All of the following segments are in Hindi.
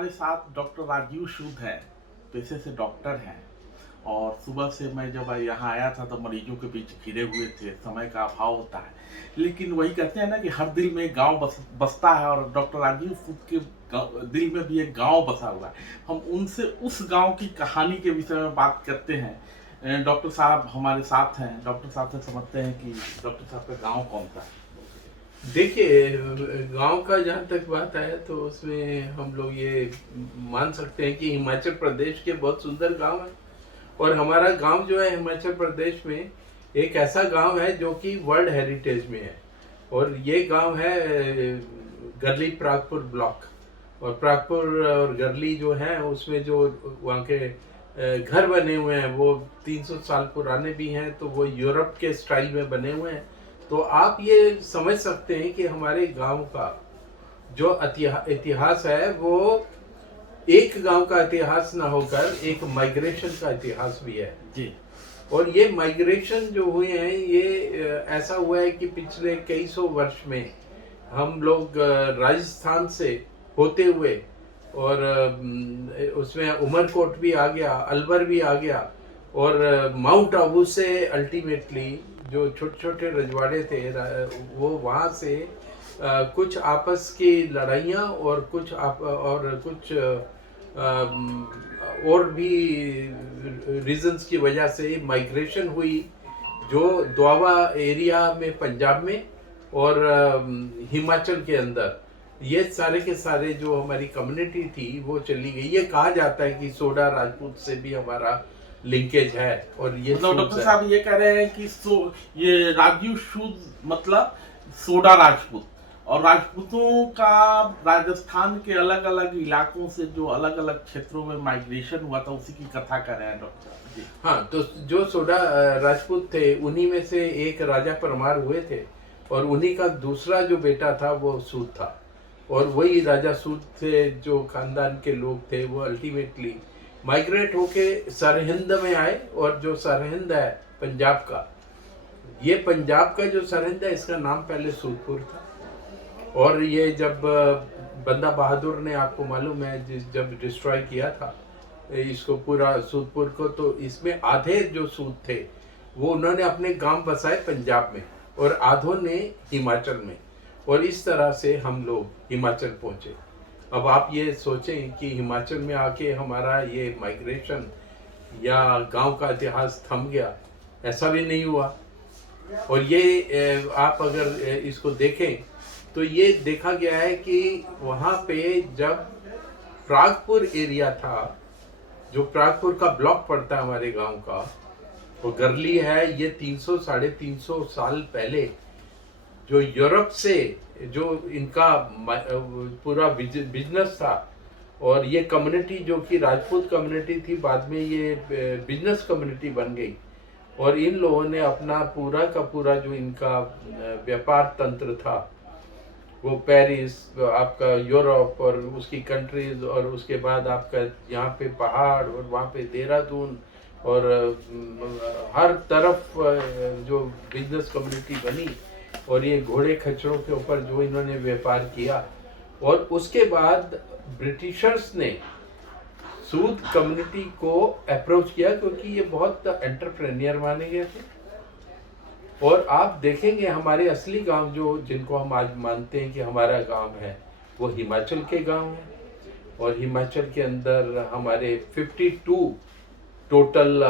हमारे साथ डॉक्टर राजीव सूद हैं, पेशे से डॉक्टर हैं। और सुबह से मैं जब यहाँ आया था तो मरीजों के बीच घिरे हुए थे, समय का अभाव होता है। लेकिन वही कहते हैं ना कि हर दिल में एक गाँव बसता है, और डॉक्टर राजीव सूद के दिल में भी एक गाँव बसा हुआ है। हम उनसे उस गाँव की कहानी के विषय में बात करते हैं। डॉक्टर साहब हमारे साथ हैं। डॉक्टर साहब से समझते हैं कि डॉक्टर साहब का गाँव कौन सा है। देखिए, गांव का जहाँ तक बात है तो उसमें हम लोग ये मान सकते हैं कि हिमाचल प्रदेश के बहुत सुंदर गांव है। और हमारा गांव जो है हिमाचल प्रदेश में एक ऐसा गांव है जो कि वर्ल्ड हेरिटेज में है। और ये गांव है गरली प्रागपुर ब्लॉक। और प्रागपुर और गरली जो है उसमें जो वहाँ के घर बने हुए हैं वो 300 साल पुराने भी हैं, तो वो यूरोप के स्टाइल में बने हुए हैं। तो आप ये समझ सकते हैं कि हमारे गांव का जो इतिहास है वो एक गांव का इतिहास ना होकर एक माइग्रेशन का इतिहास भी है जी। और ये माइग्रेशन जो हुए हैं ये ऐसा हुआ है कि पिछले कई सौ वर्ष में हम लोग राजस्थान से होते हुए और उसमें उमरकोट भी आ गया, अलवर भी आ गया, और माउंट आबू से अल्टीमेटली जो छोटे छोटे रजवाड़े थे वो वहाँ से कुछ आपस की लड़ाइयाँ और कुछ और भी रीजंस की वजह से माइग्रेशन हुई, जो दोआबा एरिया में पंजाब में और हिमाचल के अंदर ये सारे के सारे जो हमारी कम्युनिटी थी वो चली गई। ये कहा जाता है कि सोडा राजपूत से भी हमारा लिंकेज है। और ये डॉक्टर साहब ये कह रहे हैं कि ये राजीव सूद मतलब सोडा राजपूत, और राजपूतों का राजस्थान के अलग अलग इलाकों से जो अलग अलग क्षेत्रों में माइग्रेशन हुआ था उसी की कथा कर रहे हैं डॉक्टर जी। हाँ, तो जो सोडा राजपूत थे उन्हीं में से एक राजा परमार हुए थे, और उन्हीं का दूसरा जो बेटा था वो सूद था। और वही राजा सूद से जो खानदान के लोग थे वो अल्टीमेटली माइग्रेट होके सरहिंद में आए। और जो सरहिंद है पंजाब का, ये पंजाब का जो सरहिंद है इसका नाम पहले सूदपुर था। और ये जब बंदा बहादुर ने, आपको मालूम है, जब डिस्ट्रॉय किया था इसको पूरा सूदपुर को, तो इसमें आधे जो सूद थे वो उन्होंने अपने गांव बसाए पंजाब में और आधों ने हिमाचल में। और इस तरह से हम लोग हिमाचल पहुंचे। अब आप ये सोचें कि हिमाचल में आके हमारा ये माइग्रेशन या गांव का इतिहास थम गया, ऐसा भी नहीं हुआ। और ये आप अगर इसको देखें तो ये देखा गया है कि वहाँ पे जब प्रागपुर एरिया था, जो प्रागपुर का ब्लॉक पड़ता है हमारे गांव का, वो गरली है, ये 300 साढ़े 300 साल पहले जो यूरोप से जो इनका पूरा बिजनेस था, और ये कम्युनिटी जो कि राजपूत कम्युनिटी थी बाद में ये बिजनेस कम्युनिटी बन गई। और इन लोगों ने अपना पूरा का पूरा जो इनका व्यापार तंत्र था वो पेरिस, आपका यूरोप और उसकी कंट्रीज, और उसके बाद आपका यहाँ पे पहाड़, और वहाँ पे देहरादून, और हर तरफ जो बिजनेस कम्युनिटी बनी, और ये घोड़े खच्चरों के ऊपर जो इन्होंने व्यापार किया। और उसके बाद ब्रिटिशर्स ने सूद कम्युनिटी को अप्रोच किया क्योंकि ये बहुत एंटरप्रेन्योर माने गए थे। और आप देखेंगे हमारे असली गांव जो जिनको हम आज मानते हैं कि हमारा गांव है, वो हिमाचल के गांव हैं। और हिमाचल के अंदर हमारे 52 टोटल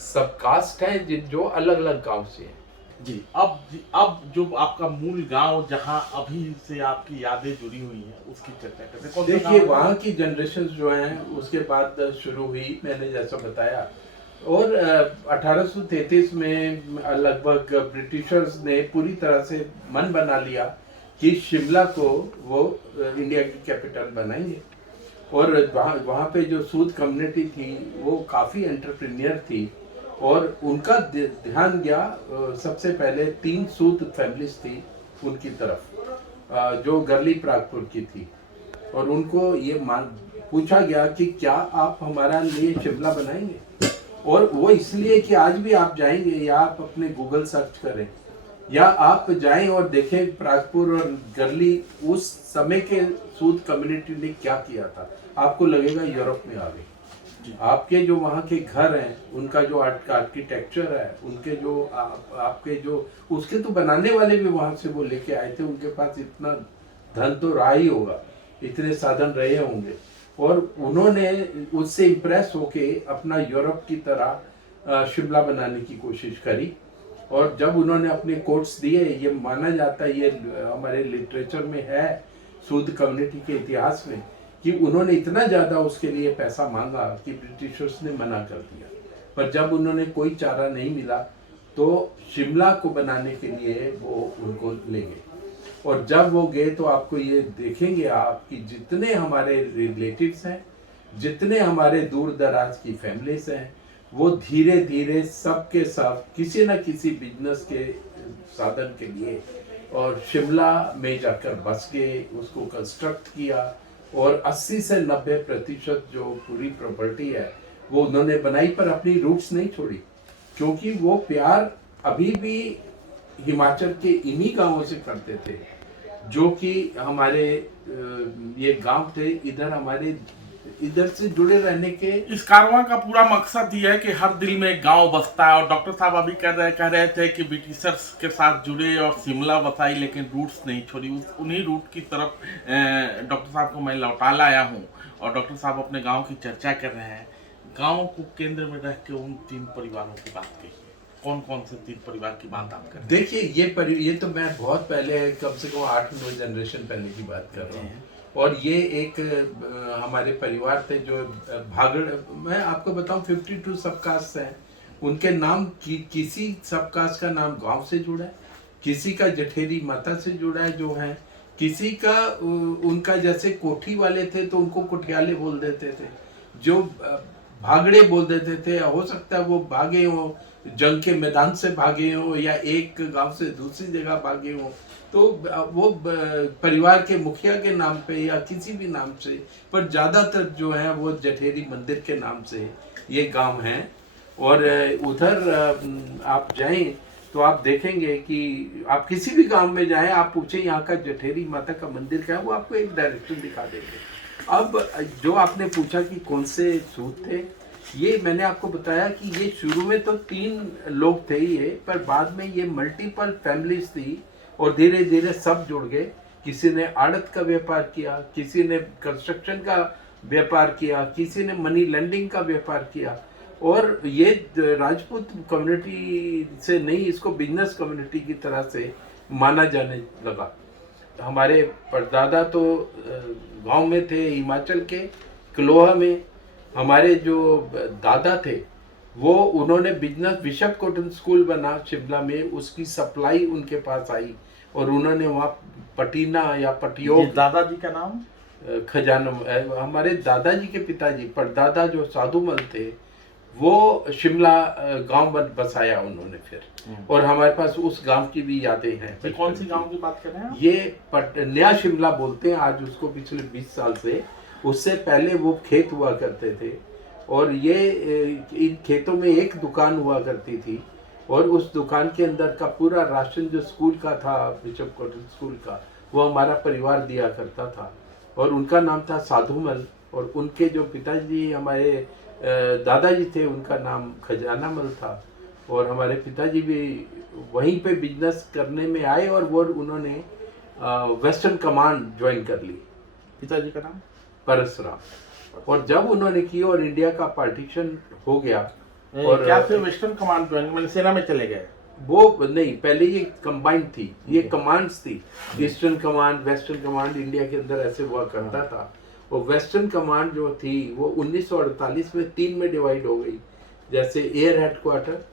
सब कास्ट हैं जिन जो अलग अलग गांव से हैं। जी। अब जो आपका मूल गांव जहां अभी से आपकी यादें जुड़ी हुई हैं उसकी चर्चा करते हैं। देखिए, वहाँ की जनरेशन जो हैं उसके बाद शुरू हुई, मैंने जैसा बताया। और 1833 में लगभग ब्रिटिशर्स ने पूरी तरह से मन बना लिया कि शिमला को वो इंडिया की कैपिटल बनाएंगे। और वहाँ पे जो सूद कम्युनिटी थी वो काफ़ी एंटरप्रेन्योर थी, और उनका ध्यान गया सबसे पहले 3 सूद फैमिलीज थी उनकी तरफ, जो गरली प्रागपुर की थी। और उनको ये पूछा गया कि क्या आप हमारा लिए शिमला बनाएंगे। और वो इसलिए कि आज भी आप जाएंगे या आप अपने गूगल सर्च करें या आप जाएं और देखें प्रागपुर और गर्ली उस समय के सूद कम्युनिटी ने क्या किया था, आपको लगेगा यूरोप में आ गई। आपके जो वहाँ के घर हैं, उनका जो आर्किटेक्चर है, उनके जो आपके जो उसके तो बनाने वाले भी वहाँ से वो लेके आए थे। उनके पास इतना धन तो रहा ही होगा, इतने साधन रहे होंगे, और उन्होंने उससे इम्प्रेस होके अपना यूरोप की तरह शिमला बनाने की कोशिश करी। और जब उन्होंने अपने कोट्स दिए, ये माना जाता है, ये हमारे लिटरेचर में है, सूद कम्युनिटी के इतिहास में, कि उन्होंने इतना ज़्यादा उसके लिए पैसा मांगा कि ब्रिटिशर्स ने मना कर दिया। पर जब उन्होंने कोई चारा नहीं मिला तो शिमला को बनाने के लिए वो उनको ले गए। और जब वो गए तो आपको ये देखेंगे आप कि जितने हमारे रिलेटिव्स हैं, जितने हमारे दूर दराज की फैमिलीज हैं, वो धीरे धीरे सबके सब किसी न किसी बिजनेस के साधन के लिए और शिमला में जाकर बस गए, उसको कंस्ट्रक्ट किया, और 80 से 90% जो पूरी प्रॉपर्टी है वो उन्होंने बनाई, पर अपनी रूट्स नहीं छोड़ी, क्योंकि वो प्यार अभी भी हिमाचल के इन्हीं गांवों से करते थे, जो कि हमारे ये गांव थे, इधर हमारे इधर से जुड़े रहने के। इस कारवां का पूरा मकसद ये है कि हर दिल में एक गांव बसता है। और डॉक्टर साहब अभी कह रहे थे कि ब्रिटिशर्स के साथ जुड़े और शिमला बसाई, लेकिन रूट्स नहीं छोड़ी। उन्हीं रूट की तरफ डॉक्टर साहब को मैं लौटा लाया हूँ। और डॉक्टर साहब अपने गांव की चर्चा कर रहे हैं। गांव को केंद्र में रख के उन 3 परिवारों की बात कही। कौन कौन से 3 परिवार की बात आप कर रहे हैं? देखिए, ये तो मैं बहुत पहले, कम से कम 8-9 जनरेशन पहले की बात कर रहा हूँ। और ये एक हमारे परिवार थे जो भागड़, मैं आपको बताऊं 52 सबकास्ट हैं। उनके नाम किसी सबकास्ट का नाम गांव से जुड़ा है, किसी का जठेरी माता से जुड़ा है जो है, किसी का उनका जैसे कोठी वाले थे तो उनको कोठियाले बोल देते थे, जो भागड़े बोल देते थे। हो सकता है वो भागे हो, जंग के मैदान से भागे हो, या एक गांव से दूसरी जगह भागे हो, तो वो परिवार के मुखिया के नाम पे या किसी भी नाम से, पर ज्यादातर जो है वो जठेरी मंदिर के नाम से ये गांव हैं। और उधर आप जाएं तो आप देखेंगे कि आप किसी भी गांव में जाएं, आप पूछें यहाँ का जठेरी माता का मंदिर क्या है, वो आपको एक डायरेक्शन दिखा देंगे। अब जो आपने पूछा कि कौन से सूद थे, ये मैंने आपको बताया कि ये शुरू में तो 3 लोग थे ये, पर बाद में ये मल्टीपल फैमिलीज थी और धीरे धीरे सब जुड़ गए। किसी ने आड़त का व्यापार किया, किसी ने कंस्ट्रक्शन का व्यापार किया, किसी ने मनी लेंडिंग का व्यापार किया। और ये राजपूत कम्युनिटी से नहीं, इसको बिजनेस कम्युनिटी की तरह से माना जाने लगा। हमारे परदादा तो गांव में थे, हिमाचल के कलोहा में। हमारे जो दादा थे वो, उन्होंने बिजनेस, बिशप कॉटन स्कूल बना शिमला में, उसकी सप्लाई उनके पास आई और उन्होंने वहाँ पटीना या पटियोग। दादाजी का नाम खजाना। हमारे दादाजी के पिताजी परदादा जो साधुमल थे, वो शिमला गांव बसाया उन्होंने फिर। और हमारे पास उस गांव की भी यादें हैं। कौन सी गांव की बात कर रहे हैं? ये नया शिमला बोलते हैं आज उसको, पिछले 20 साल से। उससे पहले वो खेत हुआ करते थे, और ये इन खेतों में एक दुकान हुआ करती थी, और उस दुकान के अंदर का पूरा राशन जो स्कूल का था, बिशप कॉटन स्कूल का, वो हमारा परिवार दिया करता था। और उनका नाम था साधुमल, और उनके जो पिताजी हमारे दादाजी थे, उनका नाम खजानामल था। और हमारे पिताजी भी वहीं पे बिजनेस करने में आए, और वो उन्होंने वेस्टर्न कमांड ज्वाइन कर ली। पिताजी का नाम परसराम। और जब उन्होंने की और इंडिया का पार्टीशन हो गया, और क्या फिर वेस्टर्न कमांड ज्वाइन, मतलब सेना में चले गए? वो नहीं, पहले ये कंबाइंड थी, ये कमांड्स थी, eastern command, western command, India के अंदर ऐसे हुआ करता था। और वेस्टर्न कमांड जो थी वो 1948 में 3 में डिवाइड हो गई, जैसे एयर हेडक्वार्टर,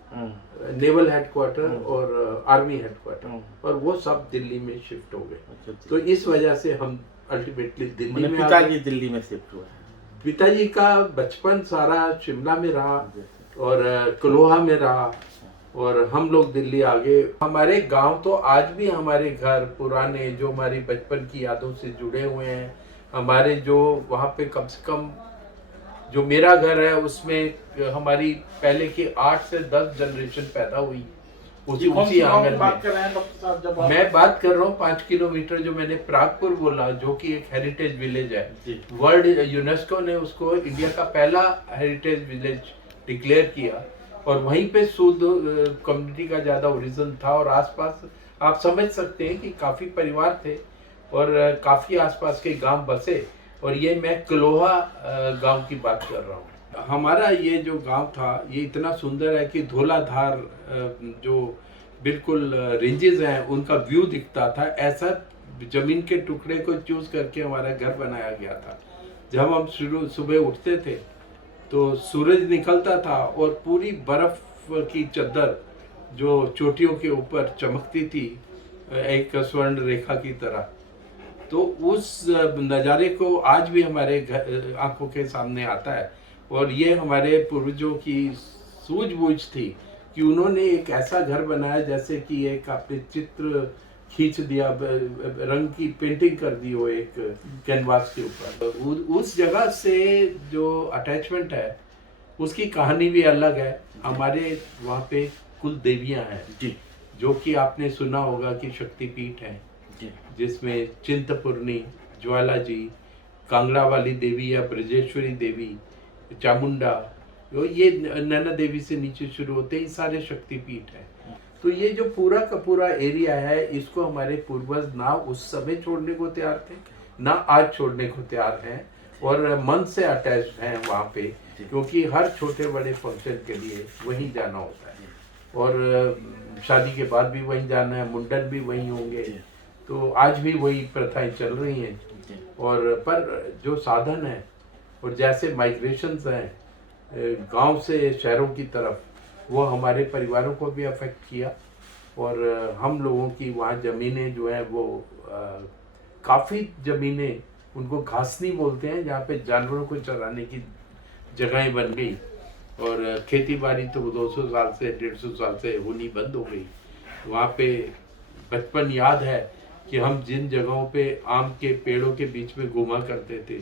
नेवल हेडक्वार्टर और आर्मी हेडक्वार्टर, और वो सब दिल्ली में शिफ्ट हो गए। तो इस वजह से हम अल्टीमेटली दिल्ली में। पिताजी दिल्ली में शिफ्ट हुए? पिताजी का बचपन सारा शिमला में रहा और कलोहा में रहा, और हम लोग दिल्ली आ गए। हमारे गांव तो आज भी हमारे घर पुराने जो हमारी बचपन की यादों से जुड़े हुए हैं। हमारे जो वहाँ पे कम से कम जो मेरा घर है उसमें हमारी पहले की 8 से 10 जनरेशन पैदा हुई, उसी कौन उसी सी गांव आंगन की बात में। कर रहे हैं डॉक्टर साहब जब आप? मैं बात कर रहा हूँ 5 किलोमीटर, जो मैंने प्रागपुर बोला, जो कि एक हेरिटेज विलेज है। जी। वर्ल्ड यूनेस्को ने उसको इंडिया का पहला हेरिटेज विलेज डिक्लेयर किया, और वहीं पे सूद कम्युनिटी का ज्यादा ओरिजिन था, और आसपास आप समझ सकते हैं कि काफी परिवार थे, और काफी आसपास के गांव बसे। और ये मैं कलोहा गांव की बात कर रहा हूँ। हमारा ये जो गांव था ये इतना सुंदर है कि धौलाधार जो बिल्कुल रेंजेस हैं उनका व्यू दिखता था। ऐसा जमीन के टुकड़े को चूज करके हमारा घर बनाया गया था। जब हम शुरू सुबह उठते थे तो सूरज निकलता था, और पूरी बर्फ की चद्दर जो चोटियों के ऊपर चमकती थी एक स्वर्ण रेखा की तरह। तो उस नज़ारे को आज भी हमारे आंखों के सामने आता है। और ये हमारे पूर्वजों की सूझबूझ थी कि उन्होंने एक ऐसा घर बनाया जैसे कि एक आपने चित्र खींच दिया, रंग की पेंटिंग कर दी हो एक कैनवास के ऊपर। उस जगह से जो अटैचमेंट है उसकी कहानी भी अलग है। हमारे वहाँ पे कुल देवियाँ हैं जी जो कि आपने सुना होगा कि शक्तिपीठ है, जी जिसमें चिंतपूर्णी, ज्वाला जी, कांगड़ा वाली देवी या ब्रजेश्वरी देवी, चामुंडा, ये नैना देवी से नीचे शुरू होते ही सारे शक्तिपीठ हैं। तो ये जो पूरा का पूरा एरिया है इसको हमारे पूर्वज ना उस समय छोड़ने को तैयार थे, ना आज छोड़ने को तैयार हैं, और मन से अटैच्ड हैं वहाँ पे, क्योंकि हर छोटे बड़े फंक्शन के लिए वहीं जाना होता है, और शादी के बाद भी वहीं जाना है, मुंडन भी वहीं होंगे। तो आज भी वही प्रथाएं चल रही हैं। और पर जो साधन है और जैसे माइग्रेशंस हैं गांव से शहरों की तरफ, वो हमारे परिवारों को भी अफेक्ट किया। और हम लोगों की वहाँ ज़मीनें जो हैं वो काफ़ी ज़मीनें, उनको घासनी बोलते हैं, जहाँ पे जानवरों को चराने की जगहें बन गई। और खेती बाड़ी तो 200 साल से 150 साल से होनी बंद हो गई। वहाँ पे बचपन याद है कि हम जिन जगहों पे आम के पेड़ों के बीच में घूमा करते थे,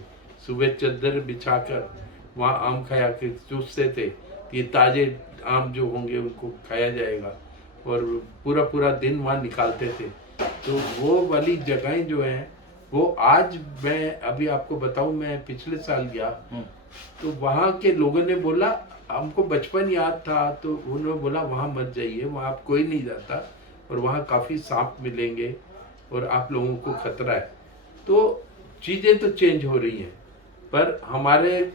सुबह चद्दर बिछाकर वहाँ आम खाया के चूसते थे, ये ताजे आम जो होंगे उनको खाया जाएगा, और पूरा पूरा दिन वहाँ निकालते थे। तो वो वाली जगहें जो हैं वो आज, मैं अभी आपको बताऊं, मैं पिछले साल गया तो वहाँ के लोगों ने बोला, हमको बचपन याद था, तो उन्होंने बोला वहाँ मत जाइए, वहाँ आप कोई नहीं जाता, और वहाँ काफ़ी सांप मिलेंगे और आप लोगों को खतरा है। तो चीज़ें तो चेंज हो रही हैं, पर हमारे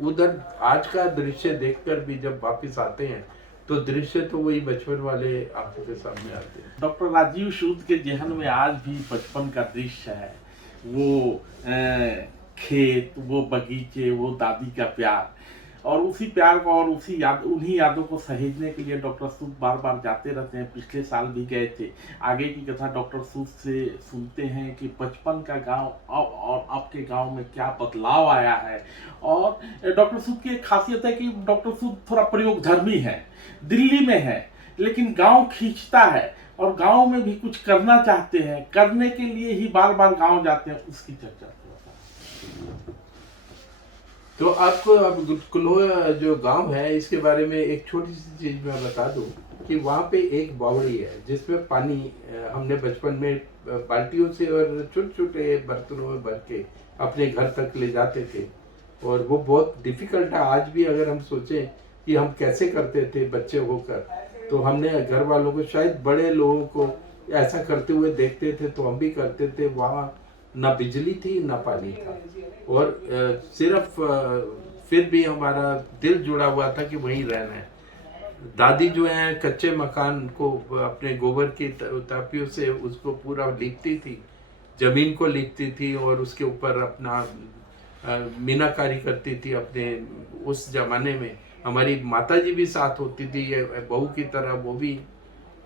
उधर आज का दृश्य देखकर भी जब वापस आते हैं तो दृश्य तो वही बचपन वाले आंखों के सामने आते हैं। डॉक्टर राजीव सूद के जहन में आज भी बचपन का दृश्य है, वो खेत, वो बगीचे, वो दादी का प्यार, और उसी प्यार को और उसी याद, उन्हीं यादों को सहेजने के लिए डॉक्टर सूद बार बार जाते रहते हैं। पिछले साल भी गए थे। आगे की कथा डॉक्टर सूद से सुनते हैं कि बचपन का गांव और आपके गांव में क्या बदलाव आया है। और डॉक्टर सूद की एक खासियत है कि डॉक्टर सूद थोड़ा प्रयोगधर्मी है, दिल्ली में है लेकिन गांव खींचता है, और गांव में भी कुछ करना चाहते हैं, करने के लिए ही बार बार गांव जाते हैं। उसकी चर्चा। तो आपको अब कुल्होया जो गांव है इसके बारे में एक छोटी सी चीज मैं बता दूं कि वहाँ पे एक बावड़ी है जिसमें पानी हमने बचपन में बाल्टियों से और छोटे छोटे बर्तनों में भर के अपने घर तक ले जाते थे, और वो बहुत डिफिकल्ट है। आज भी अगर हम सोचें कि हम कैसे करते थे बच्चे होकर, तो हमने घर वालों को, शायद बड़े लोगों को ऐसा करते हुए देखते थे तो हम भी करते थे। वहाँ ना बिजली थी ना पानी था, और सिर्फ फिर भी हमारा दिल जुड़ा हुआ था कि वहीं रहना है। दादी जो है कच्चे मकान को अपने गोबर की तापियों से उसको पूरा लीपती थी, जमीन को लीपती थी, और उसके ऊपर अपना मीनाकारी करती थी। अपने उस जमाने में हमारी माताजी भी साथ होती थी, ये बहू की तरह वो भी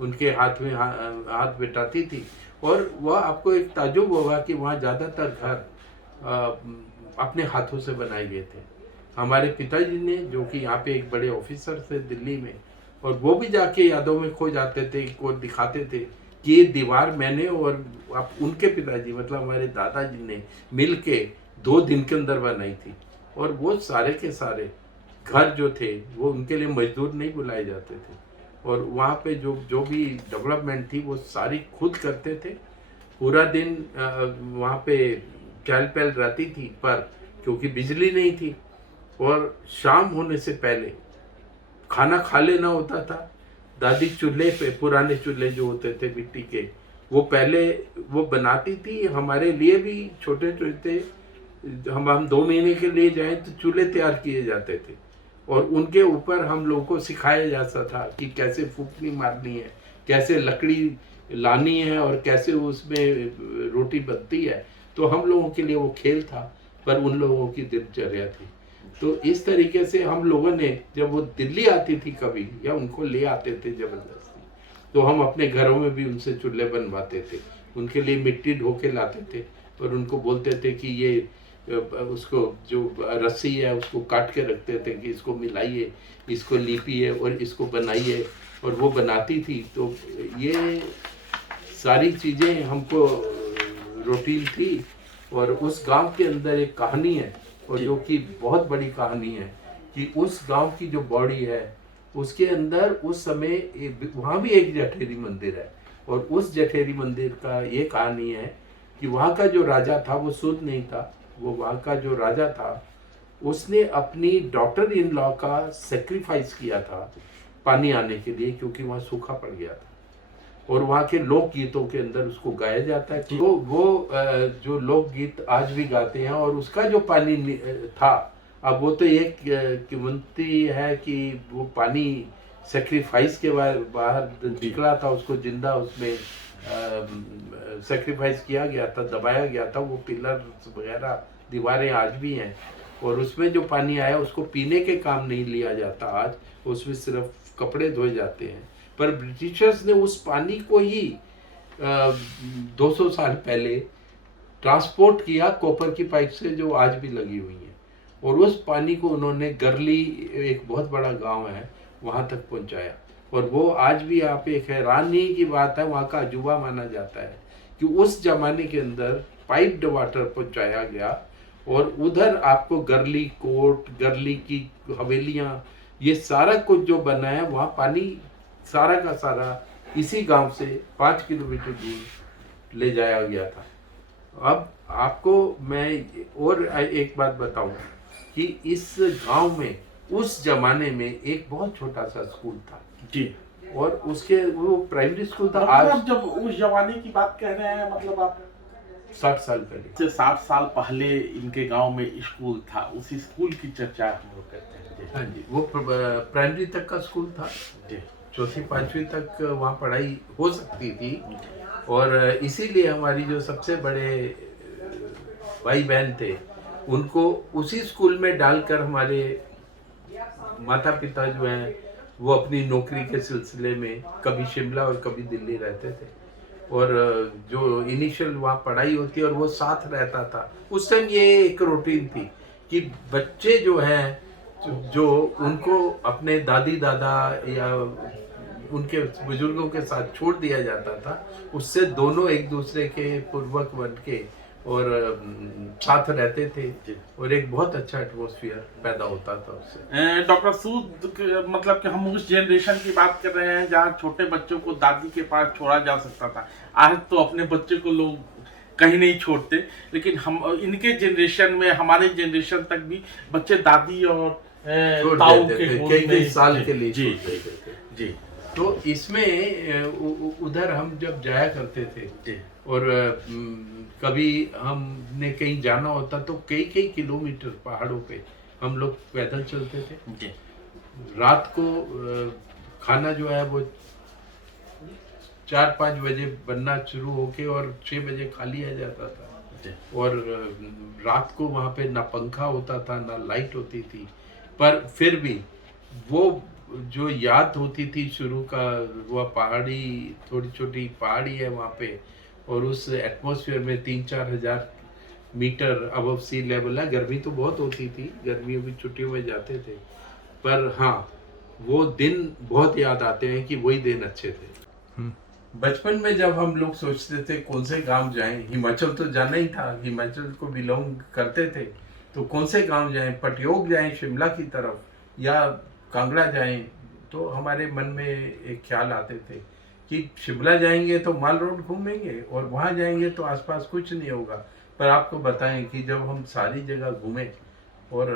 उनके हाथ में हाथ बिठाती थी। और वह आपको एक ताजुब होगा कि वहाँ ज़्यादातर घर अपने हाथों से बनाए गए थे। हमारे पिताजी ने, जो कि यहाँ पे एक बड़े ऑफिसर थे दिल्ली में, और वो भी जाके यादों में खो जाते थे और दिखाते थे कि ये दीवार मैंने और उनके पिताजी, मतलब हमारे दादाजी ने मिल के 2 दिन के अंदर बनाई थी। और वो सारे के सारे घर जो थे वो उनके लिए मजदूर नहीं बुलाए जाते थे, और वहाँ पे जो जो भी डेवलपमेंट थी वो सारी खुद करते थे। पूरा दिन वहाँ पे चहल पहल रहती थी, पर क्योंकि बिजली नहीं थी और शाम होने से पहले खाना खा लेना होता था। दादी चूल्हे पे, पुराने चूल्हे जो होते थे मिट्टी के, वो पहले वो बनाती थी हमारे लिए भी। छोटे छोटे हम 2 महीने के लिए जाएं तो चूल्हे तैयार किए जाते थे और उनके ऊपर हम लोगों को सिखाया जाता था कि कैसे फूंकनी मारनी है, कैसे लकड़ी लानी है और कैसे उसमें रोटी बनती है। तो हम लोगों के लिए वो खेल था, पर उन लोगों की दिनचर्या थी। तो इस तरीके से हम लोगों ने, जब वो दिल्ली आती थी कभी या उनको ले आते थे जबरदस्ती, तो हम अपने घरों में भी उनसे चूल्हे बनवाते थे। उनके लिए मिट्टी ढो के लाते थे और उनको बोलते थे कि ये उसको जो रस्सी है उसको काट के रखते थे कि इसको मिलाइए, इसको लीपिए और इसको बनाइए, और वो बनाती थी। तो ये सारी चीज़ें हमको रूटीन थी। और उस गांव के अंदर एक कहानी है, और जो कि बहुत बड़ी कहानी है, कि उस गांव की जो बॉडी है उसके अंदर उस समय वहाँ भी एक जठेरी मंदिर है, और उस जठेरी मंदिर का ये कहानी है कि वहाँ का जो राजा था वो सूद नहीं था। वो वहाँ का जो राजा था उसने अपनी डॉटर इन लॉ का सेक्रीफाइस किया था पानी आने के लिए, क्योंकि वहाँ सूखा पड़ गया था। और वहाँ के लोक गीतों के अंदर उसको गाया जाता है। तो वो जो लोक गीत आज भी गाते हैं, और उसका जो पानी था, अब वो तो एक किवंती है कि वो पानी सेक्रीफाइस के बाहर निकला था, उसको जिंदा उसमें सेक्रीफाइस किया गया था, दबाया गया था। वो पिलर वगैरह दीवारें आज भी हैं, और उसमें जो पानी आया उसको पीने के काम नहीं लिया जाता आज, उसमें सिर्फ कपड़े धोए जाते हैं। पर ब्रिटिशर्स ने उस पानी को ही 200 साल पहले ट्रांसपोर्ट किया कॉपर की पाइप से, जो आज भी लगी हुई है, और उस पानी को उन्होंने गरली, एक बहुत बड़ा गांव है, वहां तक पहुंचाया। और वो आज भी यहाँ पे एक हैरानी की बात है, वहाँ का अजूबा माना जाता है कि उस जमाने के अंदर पाइप्ड वाटर पहुंचाया गया, और उधर आपको गरली कोट, गरली की हवेलियां, ये सारा कुछ जो बना है, वहाँ पानी सारा का सारा इसी गांव से 5 किलोमीटर दूर ले जाया गया था। अब आपको मैं और एक बात बताऊं कि इस गांव में उस जमाने में एक बहुत छोटा सा स्कूल था जी, और उसके वो प्राइमरी स्कूल था। मतलब आज जब उस जमाने की बात कह रहे हैं, मतलब आप 60 साल पहले, से 60 साल पहले इनके गांव में स्कूल था, उसी स्कूल की चर्चा हम लोग करते हैं जी। हाँ जी, वो प्राइमरी तक का स्कूल था जी, 4वीं 5वीं तक वहाँ पढ़ाई हो सकती थी। और इसीलिए हमारी जो सबसे बड़े भाई बहन थे, उनको उसी स्कूल में डालकर हमारे माता पिता जो हैं वो अपनी नौकरी के सिलसिले में कभी शिमला और कभी दिल्ली रहते थे। और जो इनिशियल वहाँ पढ़ाई होती है और वो साथ रहता था। उस टाइम ये एक रूटीन थी कि बच्चे जो हैं, जो उनको अपने दादी दादा या उनके बुजुर्गों के साथ छोड़ दिया जाता था, उससे दोनों एक दूसरे के पूर्वक बन के और साथ रहते थे, और एक बहुत अच्छा एटमॉस्फेयर पैदा होता था उससे। डॉक्टर सूद मतलब कि हम उस जनरेशन की बात कर रहे हैं जहाँ छोटे बच्चों को दादी के पास छोड़ा जा सकता था। आज तो अपने बच्चे को लोग कहीं नहीं छोड़ते, लेकिन हम इनके जनरेशन में, हमारे जनरेशन तक भी बच्चे दादी और ताऊ के गोद में कई साल के लिए जी छोड़ देते थे। जी। तो इसमें उधर हम जब जाया करते थे जी। और कभी हमने कहीं जाना होता तो कई कई किलोमीटर पहाड़ों पे हम लोग पैदल चलते थे। जी। रात को खाना जो है वो 4-5 बजे बनना शुरू होके और 6 बजे खा लिया जाता था। जी। और रात को वहाँ पे ना पंखा होता था ना लाइट होती थी, पर फिर भी वो जो याद होती थी शुरू का, वो पहाड़ी, थोड़ी छोटी पहाड़ी है वहाँ पे, और उस एटमॉस्फेयर में 3-4 हज़ार मीटर अबव सी लेवल है। गर्मी तो बहुत होती थी, गर्मियों की छुट्टियों में जाते थे, पर हाँ वो दिन बहुत याद आते हैं कि वही दिन अच्छे थे। बचपन में जब हम लोग सोचते थे कौन से गांव जाएं, हिमाचल तो जाना ही था, हिमाचल को बिलोंग करते थे, तो कौन से गांव जाएं, पटयोग जाएं शिमला की तरफ, या कांगड़ा जाएं तो हमारे मन में एक ख्याल आते थे कि शिमला जाएंगे तो माल रोड घूमेंगे और वहाँ जाएंगे तो आसपास कुछ नहीं होगा। पर आपको बताएं कि जब हम सारी जगह घूमे और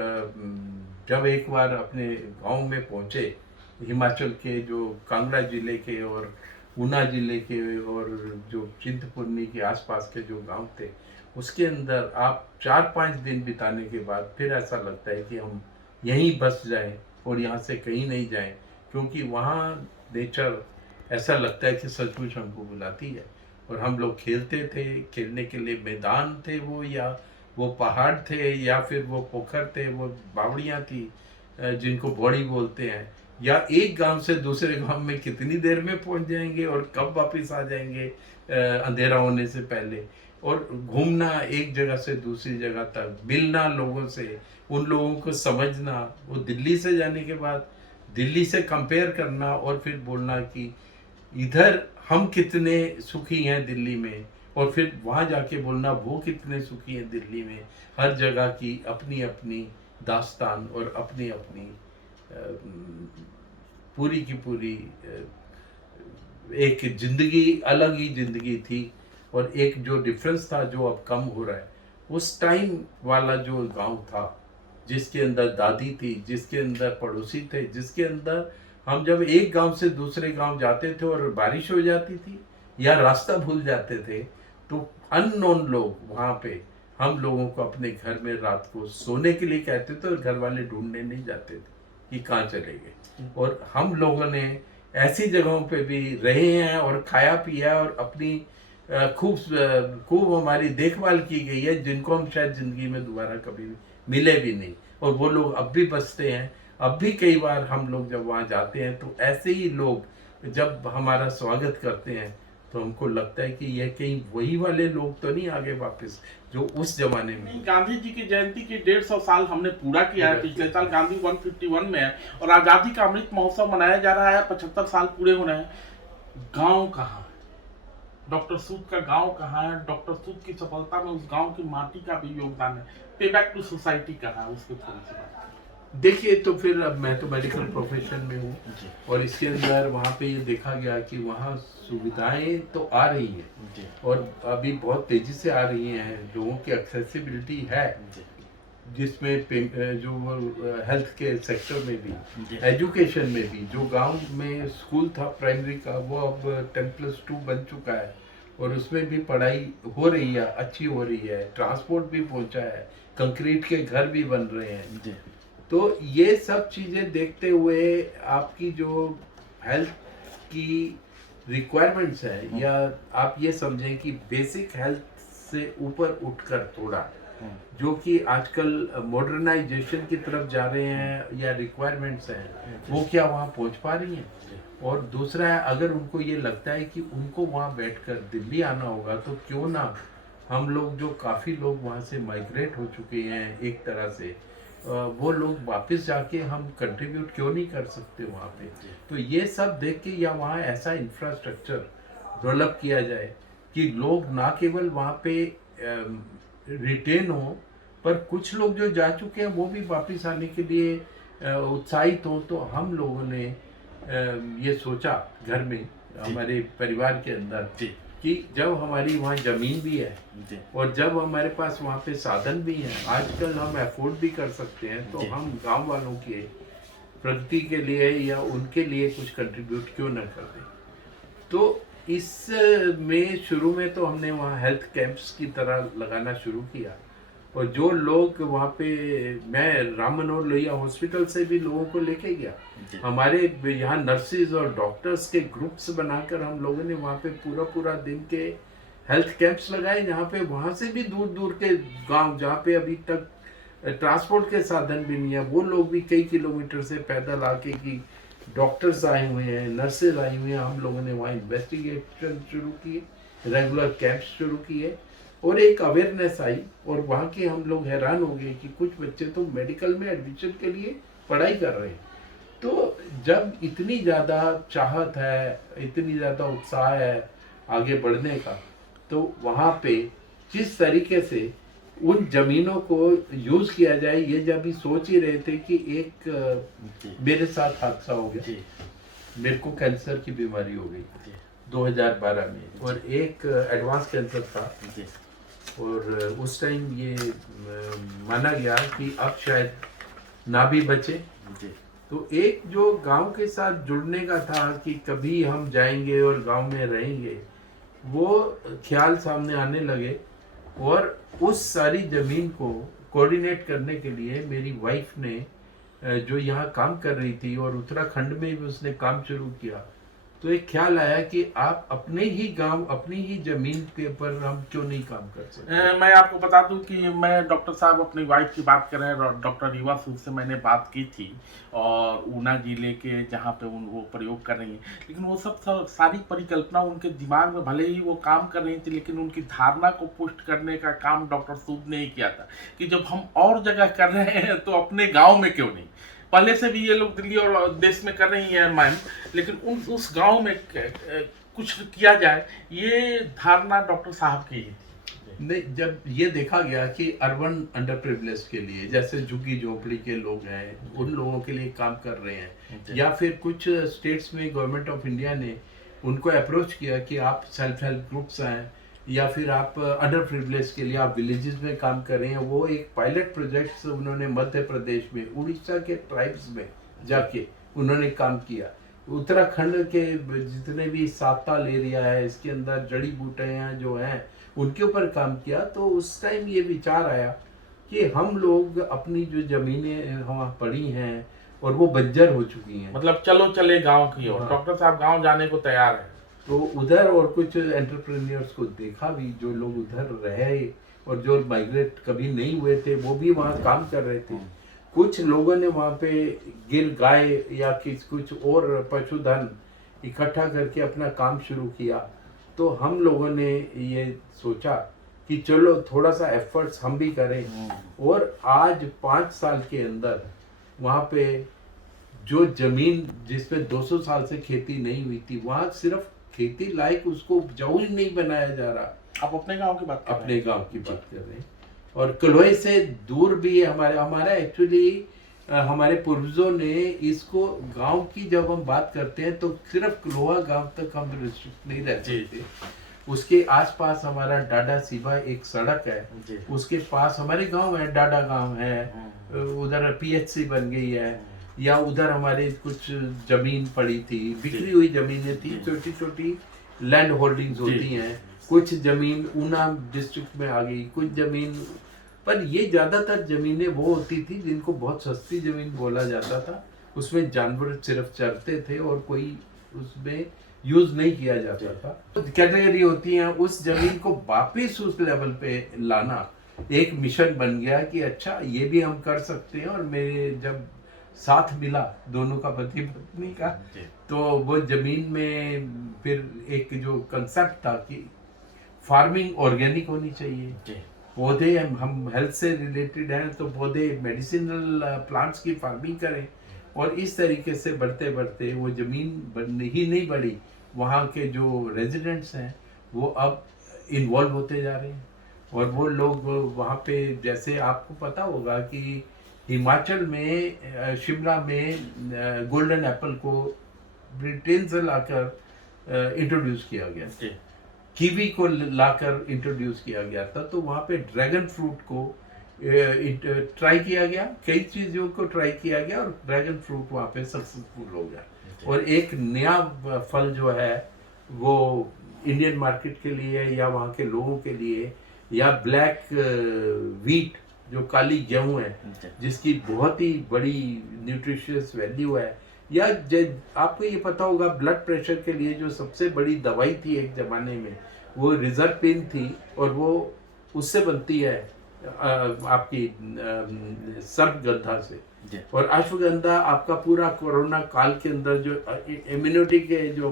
जब एक बार अपने गांव में पहुंचे, हिमाचल के जो कांगड़ा जिले के और ऊना जिले के और जो चिंतपूर्णी के आसपास के जो गांव थे, उसके अंदर आप 4-5 दिन बिताने के बाद फिर ऐसा लगता है कि हम यहीं बस जाएं और यहाँ से कहीं नहीं जाएं, क्योंकि वहाँ नेचर ऐसा लगता है कि सचमुच हमको बुलाती है। और हम लोग खेलते थे, खेलने के लिए मैदान थे वो, या वो पहाड़ थे, या फिर वो पोखर थे, वो बावड़ियाँ थी जिनको बौड़ी बोलते हैं, या एक गांव से दूसरे गांव में कितनी देर में पहुंच जाएंगे और कब वापस आ जाएंगे अंधेरा होने से पहले। और घूमना एक जगह से दूसरी जगह तक, मिलना लोगों से, उन लोगों को समझना, वो दिल्ली से जाने के बाद दिल्ली से कंपेयर करना और फिर बोलना कि इधर हम कितने सुखी हैं दिल्ली में, और फिर वहाँ जाके बोलना वो कितने सुखी हैं दिल्ली में। हर जगह की अपनी अपनी दास्तान और अपनी अपनी पूरी की पूरी एक जिंदगी, अलग ही जिंदगी थी। और एक जो डिफरेंस था जो अब कम हो रहा है, उस टाइम वाला जो गांव था, जिसके अंदर दादी थी, जिसके अंदर पड़ोसी थे, जिसके अंदर हम जब एक गांव से दूसरे गांव जाते थे और बारिश हो जाती थी या रास्ता भूल जाते थे, तो अननोन लोग वहाँ पे हम लोगों को अपने घर में रात को सोने के लिए कहते थे और घर वाले ढूंढने नहीं जाते थे कि कहाँ चले गए। और हम लोगों ने ऐसी जगहों पे भी रहे हैं और खाया पिया और अपनी खूब हमारी देखभाल की गई है, जिनको हम शायद जिंदगी में दोबारा कभी मिले भी नहीं। और वो लोग अब भी बसते हैं। अब भी कई बार हम लोग जब वहाँ जाते हैं तो ऐसे ही लोग जब हमारा स्वागत करते हैं तो हमको लगता है कि यह कहीं वही वाले लोग तो नहीं आगे वापस जो उस जमाने में। गांधी जी की जयंती के 150 साल हमने पूरा किया है। पिछले साल गांधी 151 में है और आजादी का अमृत महोत्सव मनाया जा रहा है। 75 साल पूरे हो रहे हैं। गांव कहाँ है? डॉक्टर सूद का गांव कहाँ है? डॉक्टर सूद की सफलता में उस गांव की माटी का भी योगदान है। पे बैक टू सोसाइटी कहाँ है, उसके थोड़ी सी बात देखिए, तो फिर अब मैं तो मेडिकल प्रोफेशन में हूँ और इसके अंदर वहाँ पे ये देखा गया कि वहाँ सुविधाएं तो आ रही हैं और अभी बहुत तेजी से आ रही हैं। लोगों की एक्सेसिबिलिटी है, जिसमें जो हेल्थ के सेक्टर में भी, एजुकेशन में भी, जो गांव में स्कूल था प्राइमरी का वो अब 10+2 बन चुका है और उसमें भी पढ़ाई हो रही है, अच्छी हो रही है। ट्रांसपोर्ट भी पहुंचा है, कंक्रीट के घर भी बन रहे हैं। तो ये सब चीज़ें देखते हुए आपकी जो हेल्थ की रिक्वायरमेंट्स है, या आप ये समझें कि बेसिक हेल्थ से ऊपर उठकर थोड़ा जो कि आजकल मॉडर्नाइजेशन की तरफ जा रहे हैं या रिक्वायरमेंट्स हैं, वो क्या वहाँ पहुँच पा रही हैं। और दूसरा है, अगर उनको ये लगता है कि उनको वहाँ बैठकर दिल्ली आना होगा तो क्यों ना हम लोग, जो काफ़ी लोग वहाँ से माइग्रेट हो चुके हैं एक तरह से, वो लोग वापस जाके हम कंट्रीब्यूट क्यों नहीं कर सकते वहाँ पे। तो ये सब देख के, या वहाँ ऐसा इंफ्रास्ट्रक्चर डेवलप किया जाए कि लोग ना केवल वहाँ पे रिटेन हो, पर कुछ लोग जो जा चुके हैं वो भी वापस आने के लिए उत्साहित हो। तो हम लोगों ने ये सोचा घर में, हमारे परिवार के अंदर, कि जब हमारी वहाँ ज़मीन भी है और जब हमारे पास वहाँ पे साधन भी हैं, आजकल हम अफोर्ड भी कर सकते हैं, तो हम गांव वालों के प्रगति के लिए या उनके लिए कुछ कंट्रीब्यूट क्यों न कर दें। तो इस में शुरू में तो हमने वहाँ हेल्थ कैंप्स की तरह लगाना शुरू किया और जो लोग वहाँ पे, मैं राम मनोहर लोहिया हॉस्पिटल से भी लोगों को लेके गया। हमारे यहाँ नर्सेज और डॉक्टर्स के ग्रुप्स बनाकर हम लोगों ने वहाँ पे पूरा दिन के हेल्थ कैंप्स लगाए, जहाँ पे वहाँ से भी दूर दूर के गांव, जहाँ पे अभी तक ट्रांसपोर्ट के साधन भी नहीं है, वो लोग भी कई किलोमीटर से पैदल आके कि डॉक्टर्स आए हुए हैं, नर्सेज आई हुई हैं, हम लोगों ने वहाँ इन्वेस्टिगेशन शुरू किए, रेगुलर कैंप्स शुरू किए और एक अवेयरनेस आई। और वहाँ के हम लोग हैरान हो गए कि कुछ बच्चे तो मेडिकल में एडमिशन के लिए पढ़ाई कर रहे हैं। तो जब इतनी ज़्यादा चाहत है, इतनी ज़्यादा उत्साह है आगे बढ़ने का, तो वहाँ पे जिस तरीके से उन जमीनों को यूज किया जाए, ये जब भी सोच ही रहे थे कि एक जी मेरे साथ हादसा हो गया। जी मेरे को कैंसर की बीमारी हो गई जी 2012 में, और एक एडवांस कैंसर था, जी और उस टाइम ये माना गया कि अब शायद ना भी बचे। जी तो एक जो गांव के साथ जुड़ने का था कि कभी हम जाएंगे और गांव में रहेंगे, वो ख्याल सामने आने लगे। और उस सारी जमीन को कोऑर्डिनेट करने के लिए मेरी वाइफ ने जो यहाँ काम कर रही थी और उत्तराखंड में भी उसने काम शुरू किया, तो एक ख्याल आया कि आप अपने ही गांव, अपनी ही जमीन के ऊपर हम क्यों नहीं काम कर सकते। मैं आपको बता दूं कि मैं डॉक्टर साहब अपनी वाइफ की बात कर रहे हैं, डॉक्टर रीवा सूद से मैंने बात की थी, और ऊना जिले के जहाँ पे वो प्रयोग कर रही हैं, लेकिन वो सब सारी परिकल्पना उनके दिमाग में, भले ही वो काम कर रही थी, लेकिन उनकी धारणा को पुष्ट करने का काम डॉक्टर सूद ने ही किया था कि जब हम और जगह कर रहे हैं तो अपने गाँव में क्यों नहीं। पहले से भी ये लोग दिल्ली और देश में कर रही हैं मैम, लेकिन उस गांव में कुछ किया जाए, ये धारणा डॉक्टर साहब की ही थी। नहीं, जब ये देखा गया कि अर्बन अंडर प्रिविलेज के लिए, जैसे झुग्गी झोपड़ी के लोग हैं, उन लोगों के लिए काम कर रहे हैं, या फिर कुछ स्टेट्स में गवर्नमेंट ऑफ इंडिया ने उनको अप्रोच किया कि आप सेल्फ हेल्प ग्रुप्स हैं, या फिर आप अंडर प्रिविलेज के लिए आप विलेजेस में काम कर रहे हैं। वो एक पायलट प्रोजेक्ट उन्होंने मध्य प्रदेश में, उड़ीसा के ट्राइब्स में जाके उन्होंने काम किया। उत्तराखंड के जितने भी साताल एरिया है, इसके अंदर जड़ी बूटियाँ जो हैं, उनके ऊपर काम किया। तो उस टाइम ये विचार आया कि हम लोग अपनी जो जमीनें वहाँ पड़ी हैं और वो बंजर हो चुकी हैं, मतलब चलो चले गांव की ओर। हाँ। डॉक्टर साहब गांव जाने को तैयार है। तो उधर और कुछ एंटरप्रेन्योर्स को देखा भी, जो लोग उधर रहे और जो माइग्रेट कभी नहीं हुए थे, वो भी वहाँ काम कर रहे थे। कुछ लोगों ने वहाँ पे गिर गाय या कुछ और पशुधन इकट्ठा करके अपना काम शुरू किया। तो हम लोगों ने ये सोचा कि चलो थोड़ा सा एफर्ट्स हम भी करें, और आज 5 साल के अंदर वहाँ पे जो जमीन जिसमें 200 साल से खेती नहीं हुई थी, वहाँ सिर्फ खेती लायक उसको उपजाऊ ही नहीं बनाया जा रहा। आप अपने गांव की बात कर रहे हैं? अपने गांव की बात कर रहे हैं। और कलोई से दूर भी है हमारा एक्चुअली हमारे पूर्वजों ने इसको, गांव की जब हम बात करते हैं तो सिर्फ कलोहा गांव तक हम रिस्ट्रिक्ट नहीं रहते थे। उसके आसपास हमारा डाडा सीबा एक सड़क है, उसके पास हमारे गांव है, डाडा गांव है, उधर पीएचसी बन गई है, या उधर हमारे कुछ जमीन पड़ी थी, बिखरी हुई जमीनें थी, छोटी छोटी लैंड होल्डिंग्स होती हैं। कुछ जमीन ऊना डिस्ट्रिक्ट में आ गई, कुछ जमीन, पर ये ज्यादातर जमीनें वो होती थी जिनको बहुत सस्ती जमीन बोला जाता था। उसमें जानवर सिर्फ चरते थे और कोई उसमें यूज नहीं किया जाता था। तो कैटेगरी होती है, उस जमीन को वापिस उस लेवल पे लाना एक मिशन बन गया कि अच्छा ये भी हम कर सकते हैं। और मेरे जब साथ मिला दोनों का, पति पत्नी का, तो वो जमीन में फिर एक जो कंसेप्ट था कि फार्मिंग ऑर्गेनिक होनी चाहिए, पौधे, हम हेल्थ से रिलेटेड हैं तो पौधे, मेडिसिनल प्लांट्स की फार्मिंग करें। और इस तरीके से बढ़ते बढ़ते वो जमीन ही नहीं बढ़ी, वहाँ के जो रेजिडेंट्स हैं वो अब इन्वॉल्व होते जा रहे हैं। और वो लोग वहाँ पे, जैसे आपको पता होगा कि हिमाचल में शिमला में गोल्डन एप्पल को ब्रिटेन से लाकर इंट्रोड्यूस किया गया, कीवी को लाकर इंट्रोड्यूस किया गया था। तो वहाँ पे ड्रैगन फ्रूट को ट्राई किया गया, कई चीज़ों को ट्राई किया गया, और ड्रैगन फ्रूट वहाँ पे सक्सेसफुल हो गया। और एक नया फल जो है वो इंडियन मार्केट के लिए या वहाँ के लोगों के लिए, या ब्लैक व्हीट जो काली गेहूं है, जिसकी बहुत ही बड़ी न्यूट्रिशियस वैल्यू है, या आपको ये पता होगा ब्लड प्रेशर के लिए जो सबसे बड़ी दवाई थी एक जमाने में, वो रिजर्पिन थी, और वो उससे बनती है आपकी सर्पगंधा से। और अश्वगंधा आपका पूरा कोरोना काल के अंदर जो इम्यूनिटी के जो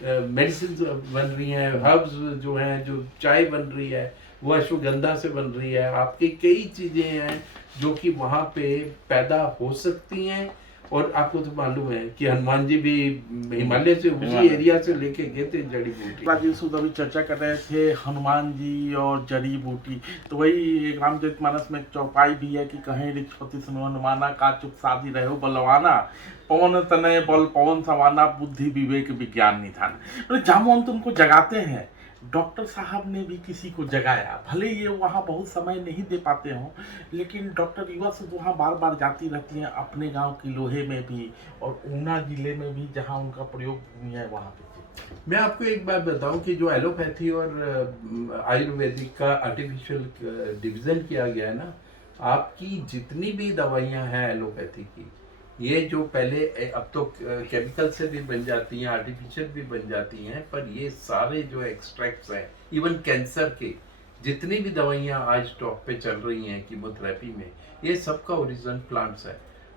मेडिसिन बन रही हैं, हर्ब्स जो हैं, जो चाय बन रही है वो अश्वगंधा से बन रही है। आपकी कई चीज़ें हैं जो कि वहाँ पे पैदा हो सकती हैं, और आपको तो मालूम है कि हनुमान जी भी हिमालय से उसी एरिया से लेके गए थे जड़ी बूटी। राजीव सूद अभी चर्चा कर रहे थे हनुमान जी और जड़ी बूटी, तो वही एक रामचरितमानस में एक चौपाई भी है कि कहीं रिक्षपति सुनो हनुमाना, का चुप साधी रहो बलवाना, पवन तनय बल पवन समाना, बुद्धि विवेक विज्ञान निधान। मतलब जामवंत उनको जगाते हैं। डॉक्टर साहब ने भी किसी को जगाया, भले ये वहाँ बहुत समय नहीं दे पाते हों, लेकिन डॉक्टर युवा सूद वहाँ बार बार जाती रहती हैं, अपने गांव की लोहे में भी और ऊना जिले में भी जहाँ उनका प्रयोग भूमि है वहाँ पे। मैं आपको एक बात बताऊं कि जो एलोपैथी और आयुर्वेदिक का आर्टिफिशियल डिवीजन किया गया है ना, आपकी जितनी भी दवाइयां हैं एलोपैथी की, ये जो पहले अब तो केमिकल से भी बन जाती हैं, आर्टिफिशियल भी बन जाती हैं, पर ये सारे जो एक्सट्रैक्ट्स हैं, इवन कैंसर के जितनी भी दवाइयां आज स्टॉक पे चल रही हैं कीमोथेरेपी में, ये सबका ओरिजिन प्लांट्स है।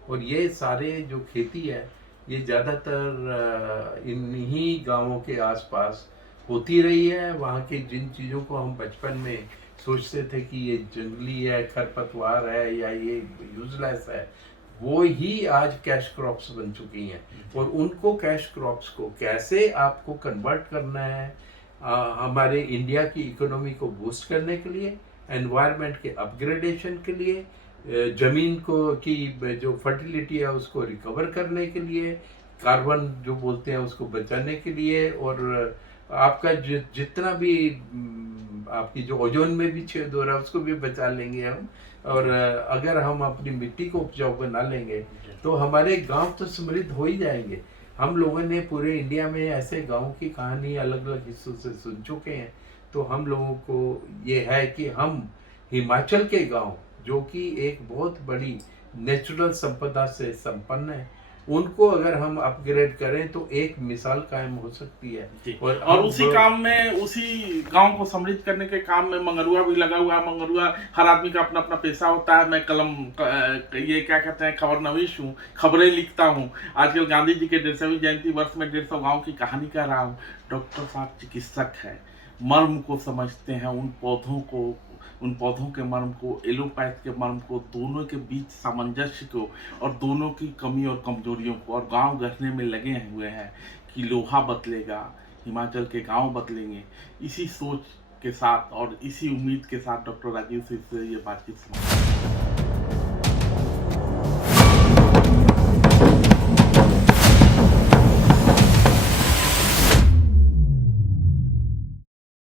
और ये सारे जो खेती है ये ज़्यादातर इन्हीं गांवों के आसपास होती रही है। वहाँ के जिन चीज़ों को हम बचपन में सोचते थे कि ये जंगली है, खरपतवार है या ये यूजलेस है, वो ही आज कैश क्रॉप्स बन चुकी हैं। और उनको कैश क्रॉप्स को कैसे आपको कन्वर्ट करना है हमारे इंडिया की इकोनॉमी को बूस्ट करने के लिए, एनवायरनमेंट के अपग्रेडेशन के लिए, जमीन को की जो फर्टिलिटी है उसको रिकवर करने के लिए, कार्बन जो बोलते हैं उसको बचाने के लिए, और आपका जितना भी आपकी जो ओजोन में भी छेद हो रहा है उसको भी बचा लेंगे हम। और अगर हम अपनी मिट्टी को उपजाऊ बना लेंगे तो हमारे गांव तो समृद्ध हो ही जाएंगे। हम लोगों ने पूरे इंडिया में ऐसे गांव की कहानी अलग अलग हिस्सों से सुन चुके हैं। तो हम लोगों को ये है कि हम हिमाचल के गांव जो कि एक बहुत बड़ी नेचुरल संपदा से संपन्न है, उनको अगर हम अपग्रेड करें तो एक मिसाल कायम हो सकती है। और उसी काम में, उसी गांव को समृद्ध करने के काम में मंगरुआ भी लगा हुआ है। मंगरुआ, हर आदमी का अपना अपना पेशा होता है। मैं कलम ये क्या कहते हैं, खबरनवीश हूँ, खबरें लिखता हूँ। आजकल गांधी जी के 150वीं जयंती वर्ष में 150 गाँव की कहानी कर रहा हूँ। डॉक्टर साहब चिकित्सक है, मर्म को समझते हैं, उन पौधों के मर्म को, एलोपैथ के मर्म को, दोनों के बीच सामंजस्य को और दोनों की कमी और कमजोरियों को, और गांव गढ़ने में लगे हुए हैं कि लोहा बदलेगा, हिमाचल के गांव बदलेंगे। इसी सोच के साथ और इसी उम्मीद के साथ डॉक्टर राजीव सूद से ये बातचीत समाप्त।